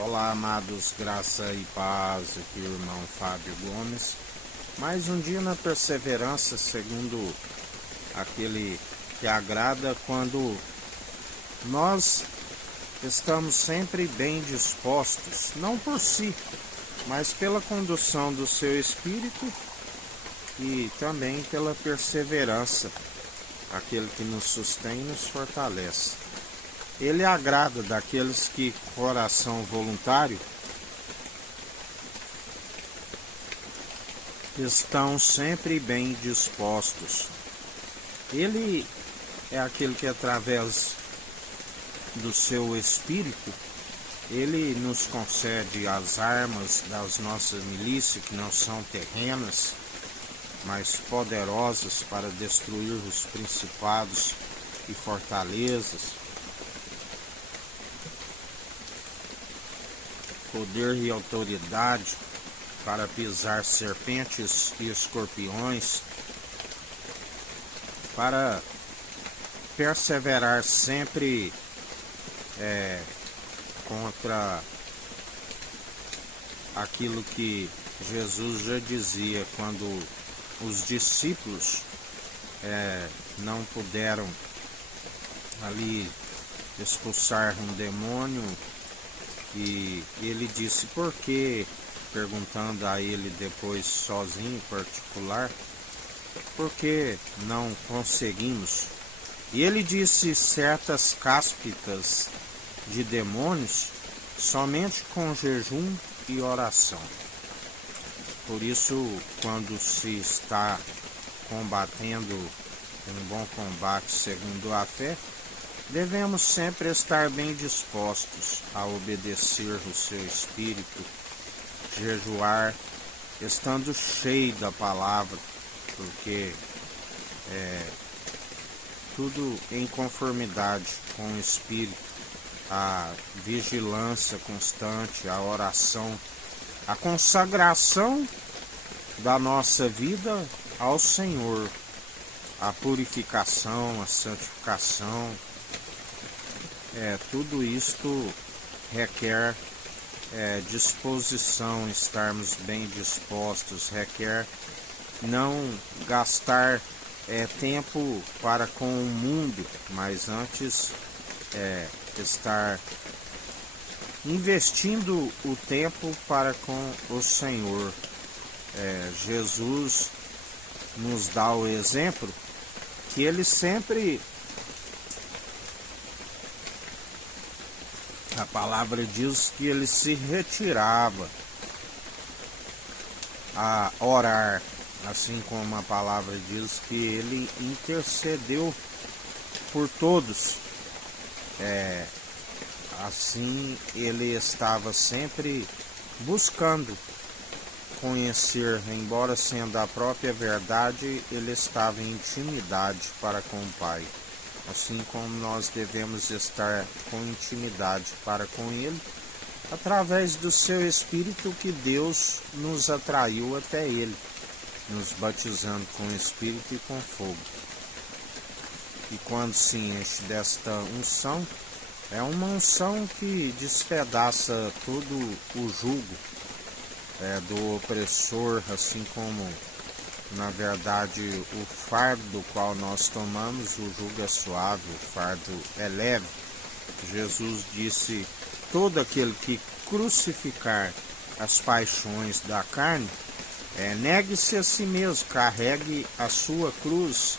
Olá, amados, graça e paz, aqui o irmão Fábio Gomes. Mais um dia na perseverança, segundo aquele que agrada, quando nós estamos sempre bem dispostos, não por si, mas pela condução do seu Espírito e também pela perseverança, aquele que nos sustém e nos fortalece. Ele agrada daqueles que, coração voluntário, estão sempre bem dispostos. Ele é aquele que, através do seu Espírito, ele nos concede as armas das nossas milícias, que não são terrenas, mas poderosas para destruir os principados e fortalezas. Poder e autoridade para pisar serpentes e escorpiões, para perseverar sempre contra aquilo que Jesus já dizia quando os discípulos não puderam ali expulsar um demônio. E ele disse por quê, perguntando a ele depois sozinho, particular, por que não conseguimos? E ele disse certas cáspitas de demônios somente com jejum e oração. Por isso, quando se está combatendo um bom combate segundo a fé, devemos sempre estar bem dispostos a obedecer o seu Espírito, jejuar, estando cheio da palavra, porque tudo em conformidade com o Espírito, a vigilância constante, a oração, a consagração da nossa vida ao Senhor, a purificação, a santificação. Tudo isto requer disposição, estarmos bem dispostos, requer não gastar tempo para com o mundo, mas antes estar investindo o tempo para com o Senhor. Jesus nos dá o exemplo que ele sempre... A palavra diz que ele se retirava a orar, assim como a palavra diz que ele intercedeu por todos. Assim ele estava sempre buscando conhecer, embora sendo a própria verdade, ele estava em intimidade para com o Pai. Assim como nós devemos estar com intimidade para com Ele, através do seu Espírito que Deus nos atraiu até Ele, nos batizando com o Espírito e com fogo. E quando se enche desta unção, é uma unção que despedaça todo o jugo do opressor, assim como... Na verdade, o fardo do qual nós tomamos, o jugo é suave, o fardo é leve. Jesus disse, todo aquele que crucificar as paixões da carne, negue-se a si mesmo, carregue a sua cruz.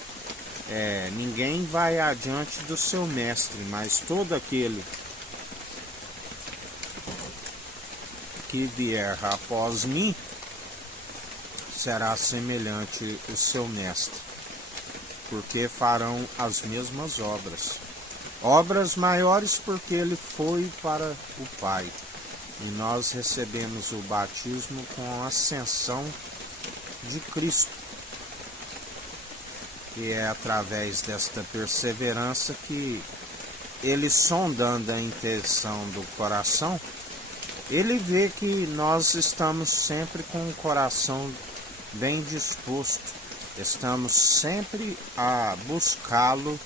Ninguém vai adiante do seu mestre, mas todo aquele que vier após mim, será semelhante o seu mestre, porque farão as mesmas obras maiores, porque ele foi para o Pai. E nós recebemos o batismo com a ascensão de Cristo. E é através desta perseverança que ele, sondando a intenção do coração, ele vê que nós estamos sempre com o coração bem disposto, estamos sempre a buscá-lo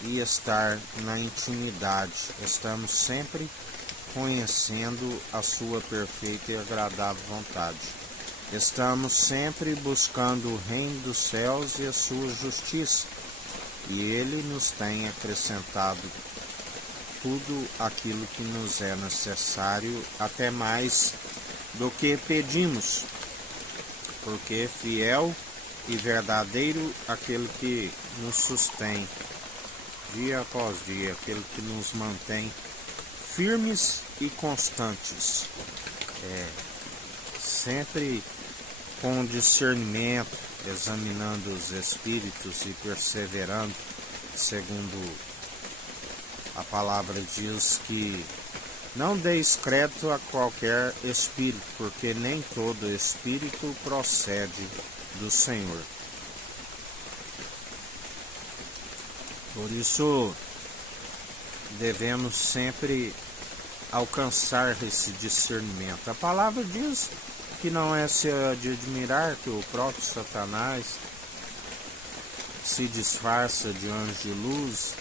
e estar na intimidade, estamos sempre conhecendo a sua perfeita e agradável vontade. Estamos sempre buscando o reino dos céus e a sua justiça, e Ele nos tem acrescentado tudo aquilo que nos é necessário, até mais do que pedimos, porque fiel e verdadeiro aquele que nos sustém dia após dia, aquele que nos mantém firmes e constantes, sempre com discernimento, examinando os espíritos e perseverando, segundo a palavra diz que não deis crédito a qualquer espírito, porque nem todo espírito procede do Senhor. Por isso, devemos sempre alcançar esse discernimento. A palavra diz que não é de admirar que o próprio Satanás se disfarça de anjo de luz,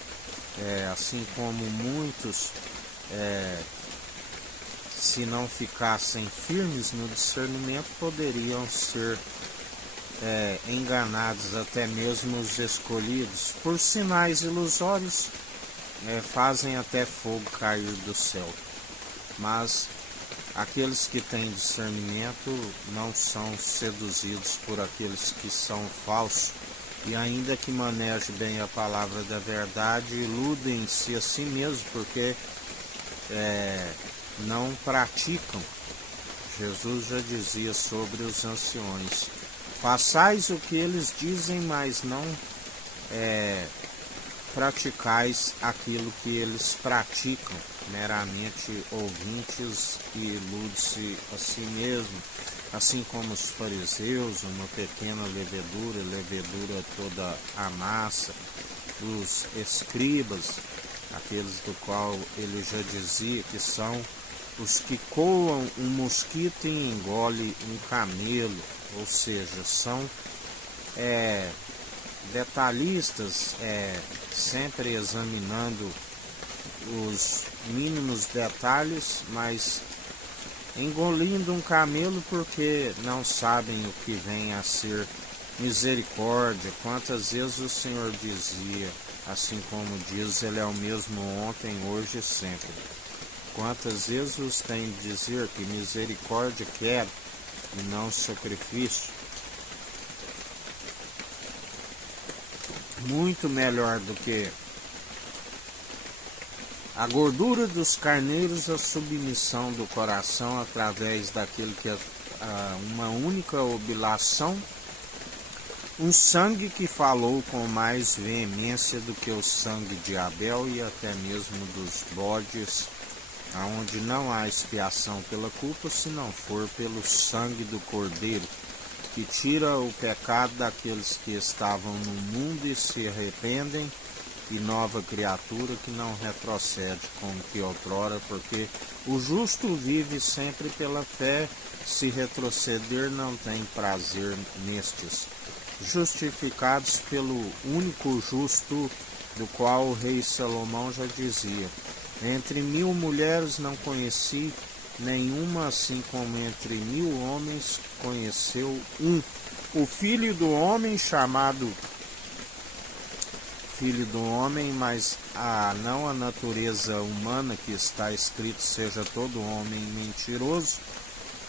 assim como muitos, se não ficassem firmes no discernimento, poderiam ser enganados, até mesmo os escolhidos. Por sinais ilusórios, fazem até fogo cair do céu. Mas aqueles que têm discernimento não são seduzidos por aqueles que são falsos, e ainda que manejem bem a palavra da verdade, iludem-se a si mesmos, porque não praticam. Jesus já dizia sobre os anciões: façais o que eles dizem, mas não praticais aquilo que eles praticam, meramente ouvintes, e ilude-se a si mesmo, assim como os fariseus, uma pequena levedura toda a massa, os escribas, aqueles do qual ele já dizia que são os que coam um mosquito e engole um camelo, ou seja, são detalhistas, sempre examinando os mínimos detalhes, mas engolindo um camelo porque não sabem o que vem a ser misericórdia. Quantas vezes o Senhor dizia, assim como diz, Ele é o mesmo ontem, hoje e sempre. Quantas vezes os tem de dizer que misericórdia quero e não sacrifício? Muito melhor do que a gordura dos carneiros, a submissão do coração através daquilo que é uma única oblação, um sangue que falou com mais veemência do que o sangue de Abel e até mesmo dos bodes, aonde não há expiação pela culpa, se não for pelo sangue do Cordeiro, que tira o pecado daqueles que estavam no mundo e se arrependem, e nova criatura que não retrocede como que outrora, porque o justo vive sempre pela fé, se retroceder não tem prazer nestes. Justificados pelo único justo, do qual o rei Salomão já dizia: entre 1000 mulheres não conheci nenhuma, assim como entre 1000 homens conheceu um. O filho do homem, chamado filho do homem, mas não a natureza humana, que está escrito: seja todo homem mentiroso,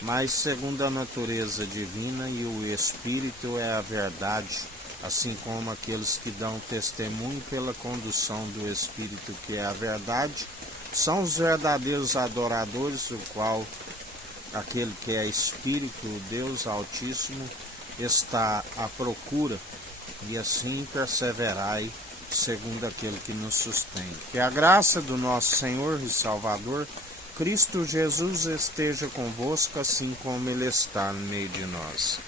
mas segundo a natureza divina, e o Espírito é a verdade, assim como aqueles que dão testemunho pela condução do Espírito, que é a verdade, são os verdadeiros adoradores, o qual aquele que é Espírito, o Deus Altíssimo, está à procura, e assim perseverai segundo aquele que nos sustém. Que a graça do nosso Senhor e Salvador, Cristo Jesus, esteja convosco, assim como Ele está no meio de nós.